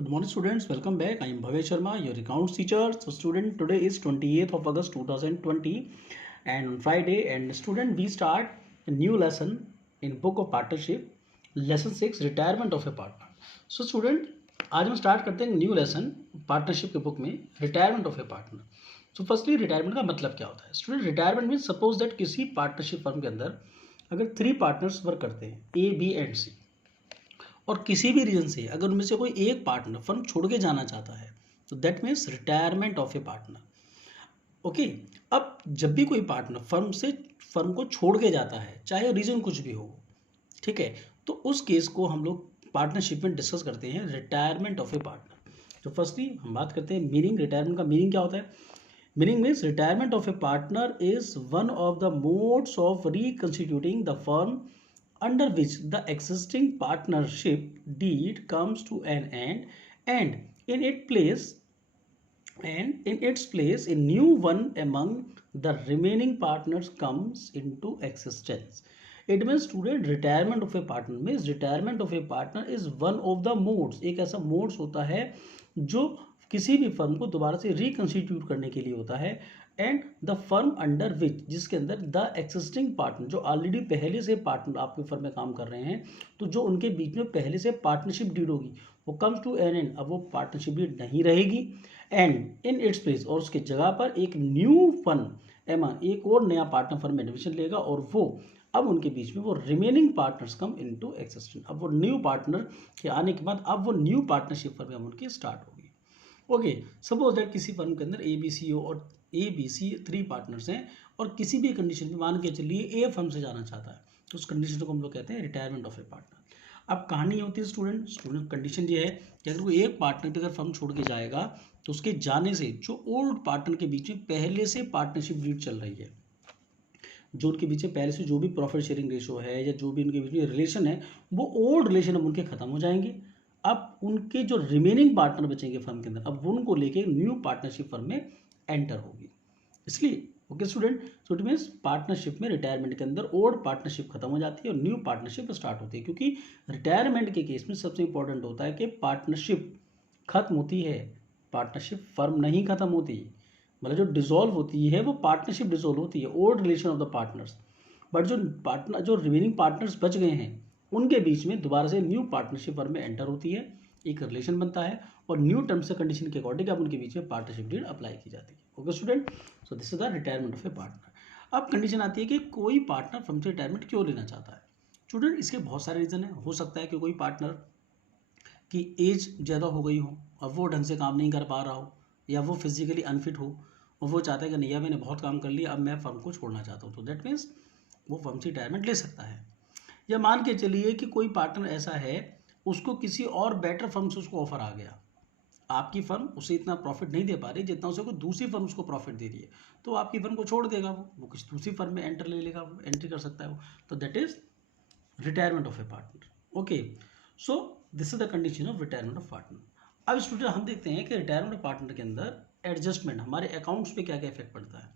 Good morning, students. Welcome back. I am Bhavesh Sharma, your accounts teacher. So, student, today is 28th of August 2020, and on Friday. And student, we start a new lesson in Book of Partnership, Lesson 6, Retirement of a Partner. So, student, आज हम start करते हैं new lesson partnership के book में, retirement of a partner. So firstly retirement का मतलब क्या होता है student? Retirement mean suppose that किसी पार्टनरशिप फर्म के अंदर अगर 3 पार्टनर्स वर्क करते हैं, ए बी एंड सी, और किसी भी रीजन से अगर उनमें से कोई एक पार्टनर फर्म छोड़ के जाना चाहता है तो that means retirement of a partner. Okay, अब जब भी कोई पार्टनर फर्म को छोड़ के जाता है, चाहे रीजन कुछ भी हो, ठीक है, तो उस केस को हम लोग पार्टनरशिप में डिस्कस करते हैं, रिटायरमेंट ऑफ ए पार्टनर. तो फर्स्टली हम बात करते हैं मीनिंग. रिटायरमेंट का मीनिंग क्या होता है? Meaning means retirement of a partner is one of the modes of reconstituting the firm under which the existing partnership deed comes to an end, and in its place a new one among the remaining partners comes into existence. It means student retirement of a partner means retirement of a partner is one of the modes. एक ऐसा modes होता है जो किसी भी firm को दोबारा से रिकंस्टिट्यूट करने के लिए होता है, and the firm under which, जिसके अंदर द एक्सिस्टिंग पार्टनर, जो ऑलरेडी पहले से पार्टनर आपके फर्म में काम कर रहे हैं, तो जो उनके बीच में पहले से पार्टनरशिप डीड होगी वो कम्स टू एन एंड. अब वो पार्टनरशिप डीड नहीं रहेगी, एंड इन इट्स प्लेस, और उसके जगह पर एक न्यू फर्म एक और नया पार्टनर फर्म में एडमिशन लेगा, और वो अब उनके बीच में वो remaining partners come into existence. अब वो न्यू पार्टनर के आने के बाद अब वो न्यू पार्टनरशिप फर्म में उनकी स्टार्ट होगी. ओके, सपोज दैट किसी फर्म के अंदर ए बी सी और ए बी सी 3 पार्टनर्स हैं, और किसी भी कंडीशन में मान के चलिए ए फर्म से जाना चाहता है, तो उस कंडीशन को हम लोग कहते हैं रिटायरमेंट ऑफ ए पार्टनर. अब कहानी होती है स्टूडेंट कंडीशन ये है कि अगर कोई एक पार्टनर भी अगर फर्म छोड़ के जाएगा तो उसके जाने से जो ओल्ड पार्टनर के बीच में पहले से पार्टनरशिप डीड चल रही है, जो उनके बीच में पहले से जो भी प्रॉफिट शेयरिंग रेशो है या जो भी उनके बीच में रिलेशन है, वो ओल्ड रिलेशन अब उनके खत्म हो जाएंगे. अब उनके जो रिमेनिंग पार्टनर बचेंगे फर्म के अंदर, अब उनको लेके न्यू पार्टनरशिप फर्म में एंटर होगी. इसलिए okay student, so it means partnership में रिटायरमेंट के अंदर ओल्ड पार्टनरशिप खत्म हो जाती है और न्यू पार्टनरशिप स्टार्ट होती है. क्योंकि रिटायरमेंट के केस में सबसे इंपॉर्टेंट होता है कि पार्टनरशिप खत्म होती है, पार्टनरशिप फर्म नहीं खत्म होती. मतलब जो डिसॉल्व होती है वो पार्टनरशिप डिसॉल्व होती है, old relation of the partners. But जो रिमेनिंग पार्टनर्स बच गए हैं उनके बीच में दोबारा से न्यू पार्टनरशिप फर्म में एंटर होती है, एक रिलेशन बनता है, और न्यू टर्म्स एंड कंडीशन के अकॉर्डिंग अब उनके बीच में पार्टनरशिप डीड अप्लाई की जाती है. Okay student, so this is the retirement of a partner. अब कंडीशन आती है कि कोई पार्टनर फर्म से रिटायरमेंट क्यों लेना चाहता है. स्टूडेंट इसके बहुत सारे रीजन है. हो सकता है कि कोई पार्टनर की एज ज़्यादा हो गई हो, अब वो ढंग से काम नहीं कर पा रहा हो, या वो फिजिकली अनफिट हो, और वो चाहता है कि नहीं, मैंने बहुत काम कर लिया, अब मैं फर्म को छोड़ना चाहता हूँ, तो दैट मीन्स वो फर्म से रिटायरमेंट ले सकता है. या मान के चलिए कि कोई पार्टनर ऐसा है, उसको किसी और बेटर फर्म से उसको ऑफर आ गया, आपकी फर्म उसे इतना प्रॉफिट नहीं दे पा रही जितना उसे कोई दूसरी फर्म उसको प्रॉफिट दे रही है, तो आपकी फर्म को छोड़ देगा, वो किसी दूसरी फर्म में एंटर ले लेगा, वो एंट्री कर सकता है वो. तो that is retirement of a partner. Okay, so this is the condition of retirement of partner. अब स्टूडेंट हम देखते हैं कि रिटायरमेंट ऑफ पार्टनर के अंदर एडजस्टमेंट हमारे अकाउंट्स पे क्या क्या इफेक्ट पड़ता है.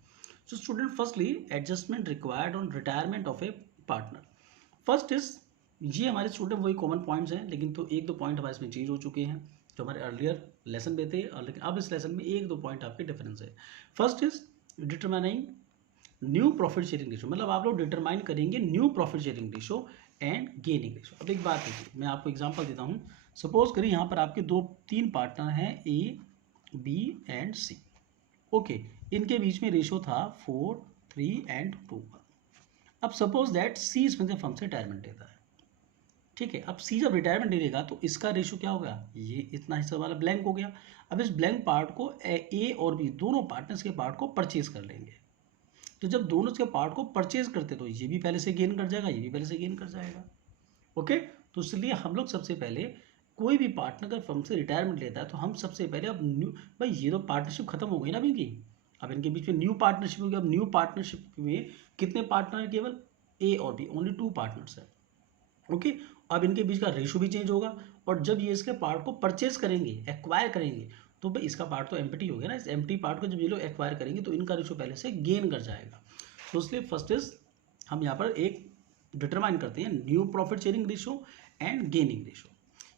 So student firstly adjustment required on retirement of a partner. First is, ये हमारे स्टूडेंट वही कॉमन पॉइंट्स हैं, लेकिन तो एक दो पॉइंट हमारे इसमें चेंज हो चुके हैं जो हमारे अर्लियर लेसन में थे, और लेकिन अब इस लेसन में एक दो पॉइंट आपके डिफरेंस है. First is determining new profit sharing ratio. मतलब आप लोग डिटरमाइन करेंगे new profit sharing ratio and gaining ratio. अब एक बात है, मैं आपको एग्जांपल देता हूँ. सपोज करिए यहाँ पर आपके 3 पार्टनर हैं, A B and C. Okay, इनके बीच में रेशो था 4, 3 एंड 2. अब सपोज दैट सी इसमें से फर्म से रिटायरमेंट लेता है, ठीक है. अब सी जब रिटायरमेंट ले लेगा तो इसका रेशो क्या होगा, ये इतना हिस्सा वाला ब्लैंक हो गया. अब इस ब्लैंक पार्ट को ए और बी दोनों पार्टनर्स के पार्ट को परचेज कर लेंगे. तो जब दोनों के पार्ट को परचेज करते तो ये भी पहले से गेन कर जाएगा, ये भी पहले से गेन कर जाएगा. ओके, तो इसलिए हम लोग सबसे पहले कोई भी पार्टनर अगर फर्म से रिटायरमेंट लेता है तो हम सबसे पहले, अब न्यू, भाई ये तो पार्टनरशिप खत्म हो गई ना इनकी, अब इनके बीच में न्यू पार्टनरशिप होगी. अब न्यू पार्टनरशिप में कितने पार्टनर है, केवल ए और बी, ओनली 2 पार्टनर्स है. ओके, अब इनके बीच का रेशो भी चेंज होगा, और जब ये इसके पार्ट को परचेज करेंगे, एक्वायर करेंगे, तो भाई इसका पार्ट तो एम्प्टी हो गया ना. इस एम्प्टी पार्ट को जब ये लोग एक्वायर करेंगे तो इनका रेशो पहले से गेन कर जाएगा. तो इसलिए फर्स्ट इज हम यहाँ पर एक डिटरमाइन करते हैं new profit sharing ratio and gaining ratio.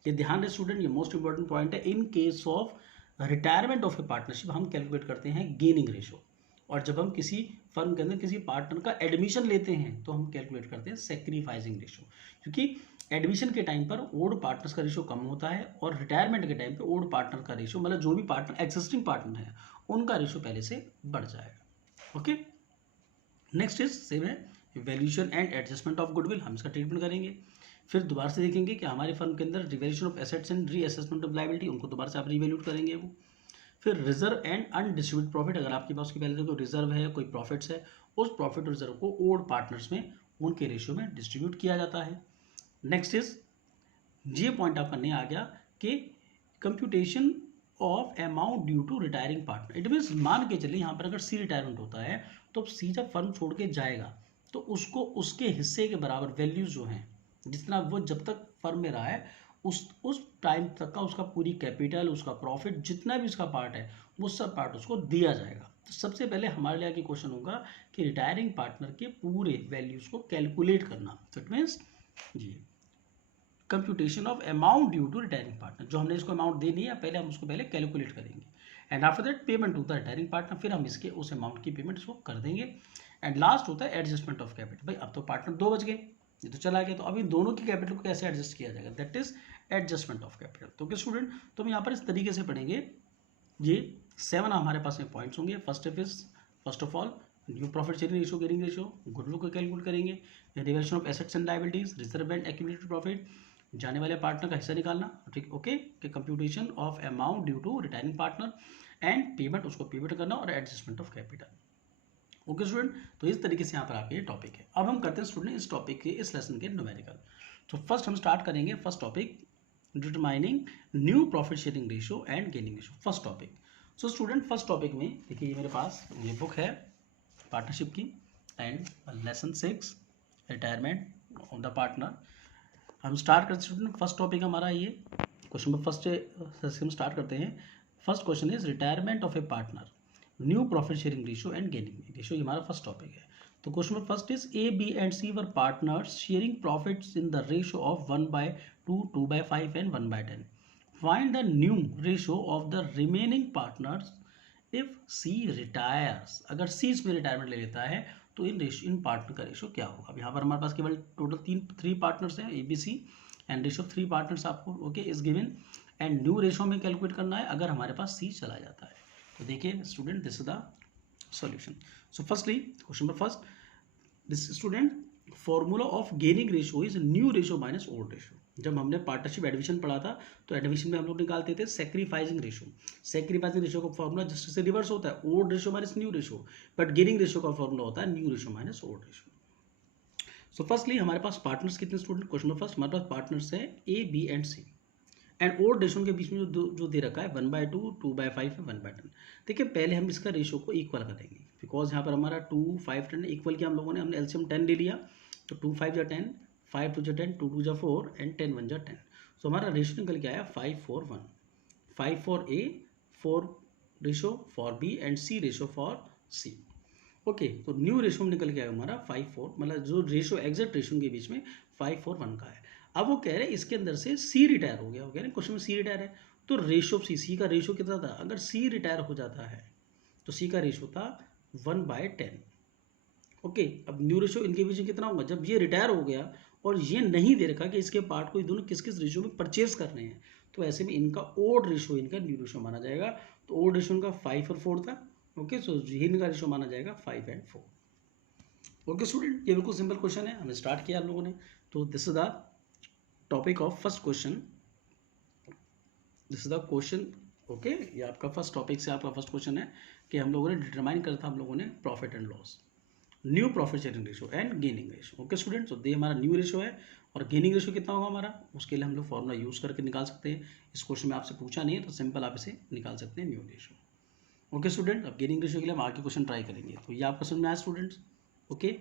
ये ध्यान रहे स्टूडेंट, ये मोस्ट इंपॉर्टेंट पॉइंट है। In case of retirement of A partnership हम कैलकुलेट करते हैं गेनिंग रेशो, और जब हम किसी फर्म के अंदर किसी पार्टनर का एडमिशन लेते हैं तो हम कैलकुलेट करते हैं सेक्रीफाइसिंग रेशो, क्योंकि एडमिशन के टाइम पर ओल्ड पार्टनर्स का रेशो कम होता है और रिटायरमेंट के टाइम पे ओल्ड पार्टनर का रेशो, मतलब जो भी पार्टनर एग्जिस्टिंग पार्टनर है उनका रेशो पहले से बढ़ जाएगा। ओके, नेक्स्ट इज सेम है valuation and adjustment of goodwill, हम इसका ट्रीटमेंट करेंगे। फिर दोबारा से देखेंगे कि हमारे फर्म के अंदर revaluation of assets and reassessment of liability, उनको दोबारा से आप रिवैल्यूट करेंगे वो। फिर रिजर्व एंड अनडिस्ट्रीब्यूटेड प्रॉफिट, अगर आपके पास पहले कोई रिजर्व है, कोई प्रॉफिट्स है, उस प्रॉफिट रिजर्व को ओल्ड पार्टनर्स में उनके रेशियो में डिस्ट्रीब्यूट किया जाता है। नेक्स्ट इज, ये पॉइंट आपका नहीं आ गया कि computation of amount due to retiring partner. It means मान के चलिए यहाँ पर अगर सी रिटायरमेंट होता है तो सी जब फर्म छोड़ के जाएगा तो उसको उसके हिस्से के बराबर वैल्यूज जो हैं, जितना वो जब तक फर्म में रहा है उस टाइम तक का उसका पूरी कैपिटल, उसका प्रॉफिट, जितना भी उसका पार्ट है वो सब पार्ट उसको दिया जाएगा। तो सबसे पहले हमारे लिए आगे क्वेश्चन होगा कि रिटायरिंग पार्टनर के पूरे वैल्यूज को कैलकुलेट करना। तो इट मीन्स जी computation of amount due to retiring partner, जो हमने इसको अमाउंट देनी है पहले हम उसको पहले कैलकुलेट करेंगे, and after that payment to the retiring partner, फिर हम इसके उस अमाउंट की पेमेंट इसको कर देंगे। एंड लास्ट होता है एडजस्टमेंट ऑफ कैपिटल। भाई अब तो पार्टनर 2 बच गए, ये तो चला गया, तो अभी दोनों की कैपिटल को कैसे एडजस्ट किया जाएगा, that is adjustment of capital. तो क्या स्टूडेंट, तो हम यहाँ पर इस तरीके से पढ़ेंगे। ये 7 हमारे पास में पॉइंट्स होंगे। First of all new profit sharing ratio, gaining ratio, goodwill को कैलकुलेट करेंगे, revaluation of assets and liabilities, reserve and accumulated profit, जाने वाले पार्टनर का हिस्सा निकालना, ठीक, ओके, कि computation of amount due to retiring partner and payment, उसको पेमेंट करना, और adjustment of capital. Okay student, तो इस तरीके से यहाँ पर आपके ये टॉपिक है। अब हम करते हैं स्टूडेंट इस टॉपिक के, इस लेसन के न्यूमेरिकल। तो फर्स्ट हम स्टार्ट करेंगे first topic, determining new profit sharing ratio and gaining ratio, first topic. So student first topic में देखिए, ये मेरे पास ये बुक है पार्टनरशिप की, and lesson 6 retirement of the partner. हम स्टार्ट करते स्टूडेंट, फर्स्ट टॉपिक हमारा ये क्वेश्चन नंबर फर्स्ट से हम स्टार्ट करते हैं। First question is retirement of a partner, new profit sharing ratio and gaining ratio, ये हमारा फर्स्ट टॉपिक है। तो question number first is A B and C were partners sharing profits in the ratio of 1/2, 2/5 and 1/10। Find the new ratio of the remaining partners if C retires. अगर C इसमें retirement ले लेता है तो in partner का ratio क्या होगा। अब यहाँ पर हमारे पास केवल टोटल 3 पार्टनर्स हैं, A B C, and ratio of 3 partners आपको okay is given, and new ratio में कैलकुलेट करना है अगर हमारे पास सी चला जाता है। तो देखिए student, this is the solution. So firstly question number first, this student formula of gaining ratio is new ratio minus old ratio. जब हमने पार्टनरशिप एडमिशन पढ़ा था तो एडमिशन में हम लोग निकालते थे सेक्रीफाइसिंग रेशियो। सेक्रीफाइसिंग रेशियो का फॉर्मूला जस्ट से रिवर्स होता है, old ratio minus new ratio, but gaining ratio का फॉर्मूला होता है new ratio minus old ratio. So firstly हमारे पास पार्टनर्स कितने स्टूडेंट, क्वेश्चन नंबर फर्स्ट हमारे पास पार्टनर्स है A B and C, and old ratio के बीच में जो दे रखा है 1/2, 2/5 है, 1/10। देखिए पहले हम इसका रेशियो को इक्वल करेंगे, बिकॉज यहाँ पर हमारा 2, 5, 10 इक्वल किया हम लोगों ने, हमने एलसीएम 10 ले लिया, तो 2 5 जा 10, 5 2 जा 10, 2 2 जा 4 एंड 10 1 जा 10। सो हमारा रेशियो निकल के आया 5 4 1, 5 for A, 4 ratio for B and C ratio for C. Okay, तो न्यू रेशियो में निकल के आया हमारा 5 4, मतलब जो रेशियो एग्जैक्ट रेशियो के बीच में 5 4 1 का है। अब वो कह रहे हैं इसके अंदर से सी रिटायर हो गया, वो कह रहे हैं क्वेश्चन में सी रिटायर है, तो रेशियो ऑफ सी का रेशियो कितना था, अगर सी रिटायर हो जाता है तो सी का रेशियो था 1/10। ओके, अब न्यू रेशियो इनके बीच में कितना होगा, जब ये रिटायर हो गया और ये नहीं दे रखा कि इसके पार्ट को ये दोनों किस किस रेशियो में परचेज कर रहे हैं, तो ऐसे में इनका ओल्ड रेशियो इनका न्यू रेशियो माना जाएगा। तो ओल्ड रेशियो इनका 5 और 4 था, ओके, सो इनका रेशियो माना जाएगा 5 and 4। ओके स्टूडेंट, ये बिल्कुल सिंपल क्वेश्चन है, हमने स्टार्ट किया हम लोगों ने। तो this is the topic of first question, this is the question. Okay, ये आपका फर्स्ट टॉपिक से आपका फर्स्ट क्वेश्चन है कि हम लोगों ने डिटरमाइन करा था हम लोगों ने profit and loss, new profit sharing ratio and gaining ratio. Okay student, तो दे हमारा न्यू रेशियो है और गेनिंग रेशियो कितना होगा हमारा, उसके लिए हम लोग फॉर्मूला यूज करके निकाल सकते हैं। इस क्वेश्चन में आपसे पूछा नहीं है तो सिंपल आप इसे निकाल सकते हैं, न्यू रेशियो। ओके स्टूडेंट, अब गेनिंग रेशियो के लिए हम आगे क्वेश्चन ट्राई करेंगे। तो ये आपका समझ में आया स्टूडेंट्स, ओके।